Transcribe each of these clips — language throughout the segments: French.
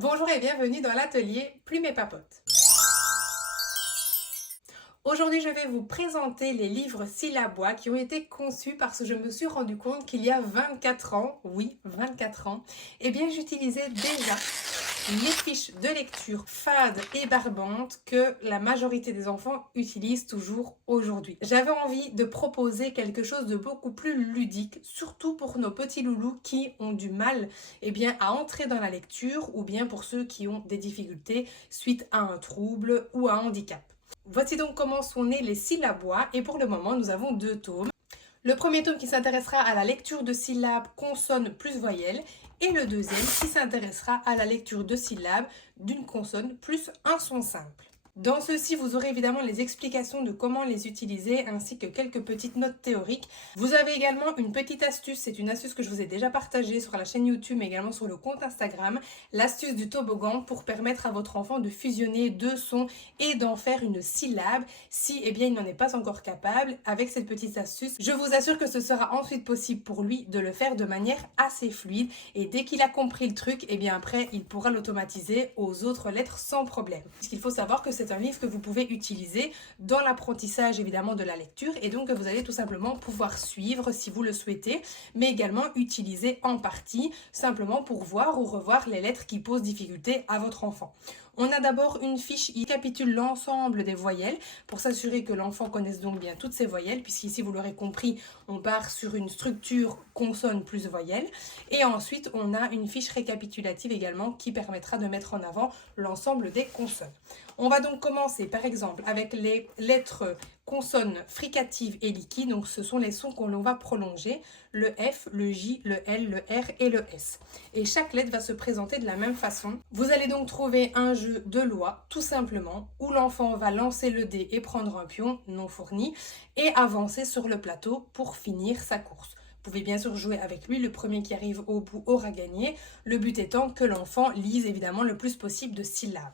Bonjour et bienvenue dans l'atelier Plume et Papote. Aujourd'hui, je vais vous présenter les livres syllabois qui ont été conçus parce que je me suis rendu compte qu'il y a 24 ans, oui, 24 ans, eh bien j'utilisais déjà les fiches de lecture fades et barbantes que la majorité des enfants utilisent toujours aujourd'hui. J'avais envie de proposer quelque chose de beaucoup plus ludique, surtout pour nos petits loulous qui ont du mal à entrer dans la lecture ou bien pour ceux qui ont des difficultés suite à un trouble ou à un handicap. Voici donc comment sont nés les syllabois et pour le moment nous avons deux tomes. Le premier tome qui s'intéressera à la lecture de syllabes, consonnes plus voyelles et le deuxième qui s'intéressera à la lecture de syllabes d'une consonne plus un son simple. Dans ceux-ci, vous aurez évidemment les explications de comment les utiliser ainsi que quelques petites notes théoriques. Vous avez également une petite astuce, c'est une astuce que je vous ai déjà partagée sur la chaîne YouTube mais également sur le compte Instagram, l'astuce du toboggan pour permettre à votre enfant de fusionner deux sons et d'en faire une syllabe si il n'en est pas encore capable. Avec cette petite astuce, je vous assure que ce sera ensuite possible pour lui de le faire de manière assez fluide et dès qu'il a compris le truc, après il pourra l'automatiser aux autres lettres sans problème. Il faut savoir que c'est un livre que vous pouvez utiliser dans l'apprentissage évidemment de la lecture et donc que vous allez tout simplement pouvoir suivre si vous le souhaitez, mais également utiliser en partie simplement pour voir ou revoir les lettres qui posent difficulté à votre enfant. On a d'abord une fiche qui récapitule l'ensemble des voyelles pour s'assurer que l'enfant connaisse donc bien toutes ces voyelles, puisqu'ici vous l'aurez compris, on part sur une structure consonne plus voyelle. Et ensuite, on a une fiche récapitulative également qui permettra de mettre en avant l'ensemble des consonnes. On va donc commencer par exemple avec les lettres consonnes fricatives et liquides, donc ce sont les sons qu'on va prolonger, le F, le J, le L, le R et le S. Et chaque lettre va se présenter de la même façon. Vous allez donc trouver un jeu de loi, tout simplement, où l'enfant va lancer le dé et prendre un pion non fourni et avancer sur le plateau pour finir sa course. Vous pouvez bien sûr jouer avec lui, le premier qui arrive au bout aura gagné, le but étant que l'enfant lise évidemment le plus possible de syllabes.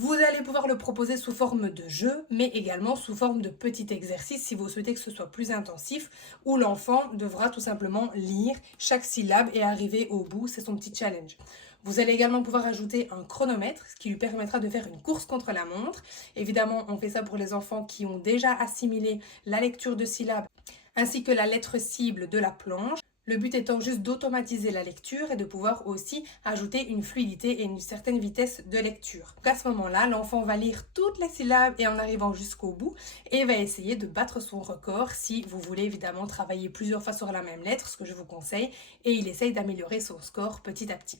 Vous allez pouvoir le proposer sous forme de jeu, mais également sous forme de petit exercice si vous souhaitez que ce soit plus intensif, où l'enfant devra tout simplement lire chaque syllabe et arriver au bout, c'est son petit challenge. Vous allez également pouvoir ajouter un chronomètre, ce qui lui permettra de faire une course contre la montre. Évidemment, on fait ça pour les enfants qui ont déjà assimilé la lecture de syllabes ainsi que la lettre cible de la planche. Le but étant juste d'automatiser la lecture et de pouvoir aussi ajouter une fluidité et une certaine vitesse de lecture. Donc à ce moment-là, l'enfant va lire toutes les syllabes et en arrivant jusqu'au bout et va essayer de battre son record si vous voulez évidemment travailler plusieurs fois sur la même lettre, ce que je vous conseille, et il essaye d'améliorer son score petit à petit.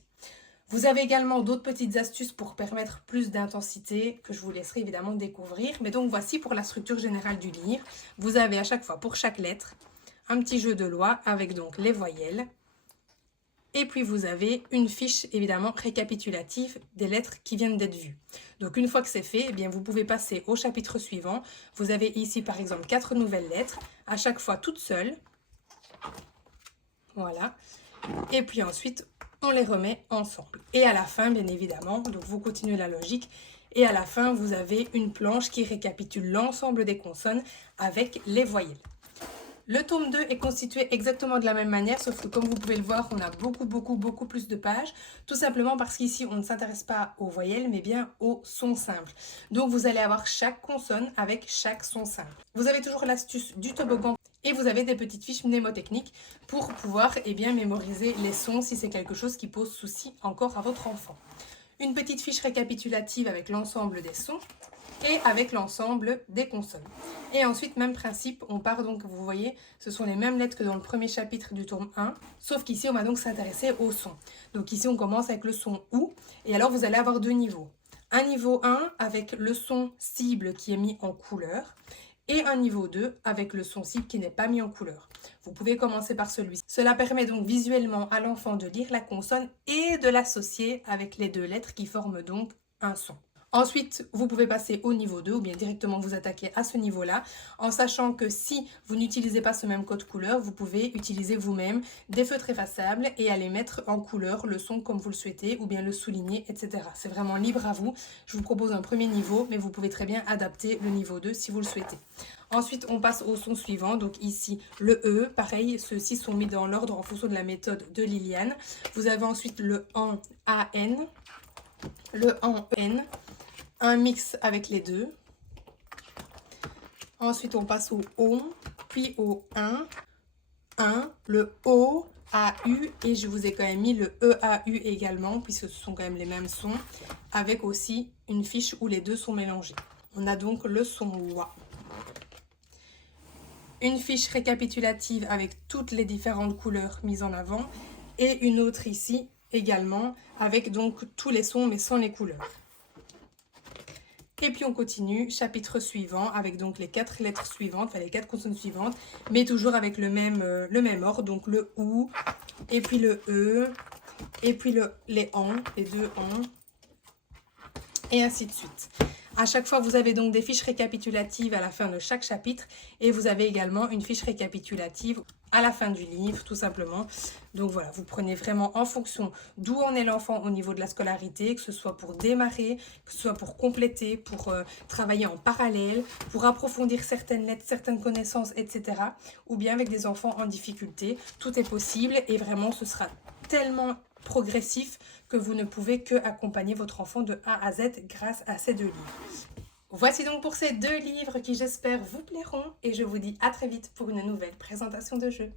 Vous avez également d'autres petites astuces pour permettre plus d'intensité que je vous laisserai évidemment découvrir. Mais donc voici pour la structure générale du livre. Vous avez à chaque fois pour chaque lettre un petit jeu de loi avec donc les voyelles. Et puis vous avez une fiche évidemment récapitulative des lettres qui viennent d'être vues. Donc une fois que c'est fait, vous pouvez passer au chapitre suivant. Vous avez ici par exemple 4 nouvelles lettres, à chaque fois toutes seules. Voilà. Et puis ensuite, on les remet ensemble. Et à la fin, bien évidemment, donc vous continuez la logique. Et à la fin, vous avez une planche qui récapitule l'ensemble des consonnes avec les voyelles. Le tome 2 est constitué exactement de la même manière, sauf que comme vous pouvez le voir, on a beaucoup plus de pages, tout simplement parce qu'ici, on ne s'intéresse pas aux voyelles, mais bien aux sons simples. Donc, vous allez avoir chaque consonne avec chaque son simple. Vous avez toujours l'astuce du toboggan et vous avez des petites fiches mnémotechniques pour pouvoir mémoriser les sons si c'est quelque chose qui pose souci encore à votre enfant. Une petite fiche récapitulative avec l'ensemble des sons et avec l'ensemble des consonnes. Et ensuite, même principe, on part donc, vous voyez, ce sont les mêmes lettres que dans le premier chapitre du tome 1, sauf qu'ici, on va donc s'intéresser au son. Donc ici, on commence avec le son OU, et alors vous allez avoir deux niveaux. Un niveau 1 avec le son cible qui est mis en couleur, et un niveau 2 avec le son cible qui n'est pas mis en couleur. Vous pouvez commencer par celui-ci. Cela permet donc visuellement à l'enfant de lire la consonne et de l'associer avec les deux lettres qui forment donc un son. Ensuite, vous pouvez passer au niveau 2 ou bien directement vous attaquer à ce niveau-là en sachant que si vous n'utilisez pas ce même code couleur, vous pouvez utiliser vous-même des feutres effaçables et aller mettre en couleur le son comme vous le souhaitez ou bien le souligner, etc. C'est vraiment libre à vous. Je vous propose un premier niveau, mais vous pouvez très bien adapter le niveau 2 si vous le souhaitez. Ensuite, on passe au son suivant. Donc ici, le E. Pareil, ceux-ci sont mis dans l'ordre en fonction de la méthode de Liliane. Vous avez ensuite le AN. le en N, un mix avec les deux. Ensuite, on passe au O, puis au 1, le O, A, U, et je vous ai quand même mis le E, A, U également, puisque ce sont quand même les mêmes sons, avec aussi une fiche où les deux sont mélangés. On a donc le son WA. Une fiche récapitulative avec toutes les différentes couleurs mises en avant, et une autre ici également, avec donc tous les sons mais sans les couleurs. Et puis on continue, chapitre suivant, avec donc les 4 lettres suivantes, enfin les 4 consonnes suivantes, mais toujours avec le même ordre, donc le OU, et puis le E, et puis les AN, les deux AN, et ainsi de suite. À chaque fois, vous avez donc des fiches récapitulatives à la fin de chaque chapitre, et vous avez également une fiche récapitulative à la fin du livre, tout simplement. Donc voilà, vous prenez vraiment en fonction d'où en est l'enfant au niveau de la scolarité, que ce soit pour démarrer, que ce soit pour compléter, pour travailler en parallèle, pour approfondir certaines lettres, certaines connaissances, etc. Ou bien avec des enfants en difficulté. Tout est possible et vraiment ce sera tellement progressif que vous ne pouvez que accompagner votre enfant de A à Z grâce à ces 2 livres. Voici donc pour ces 2 livres qui j'espère vous plairont et je vous dis à très vite pour une nouvelle présentation de jeu.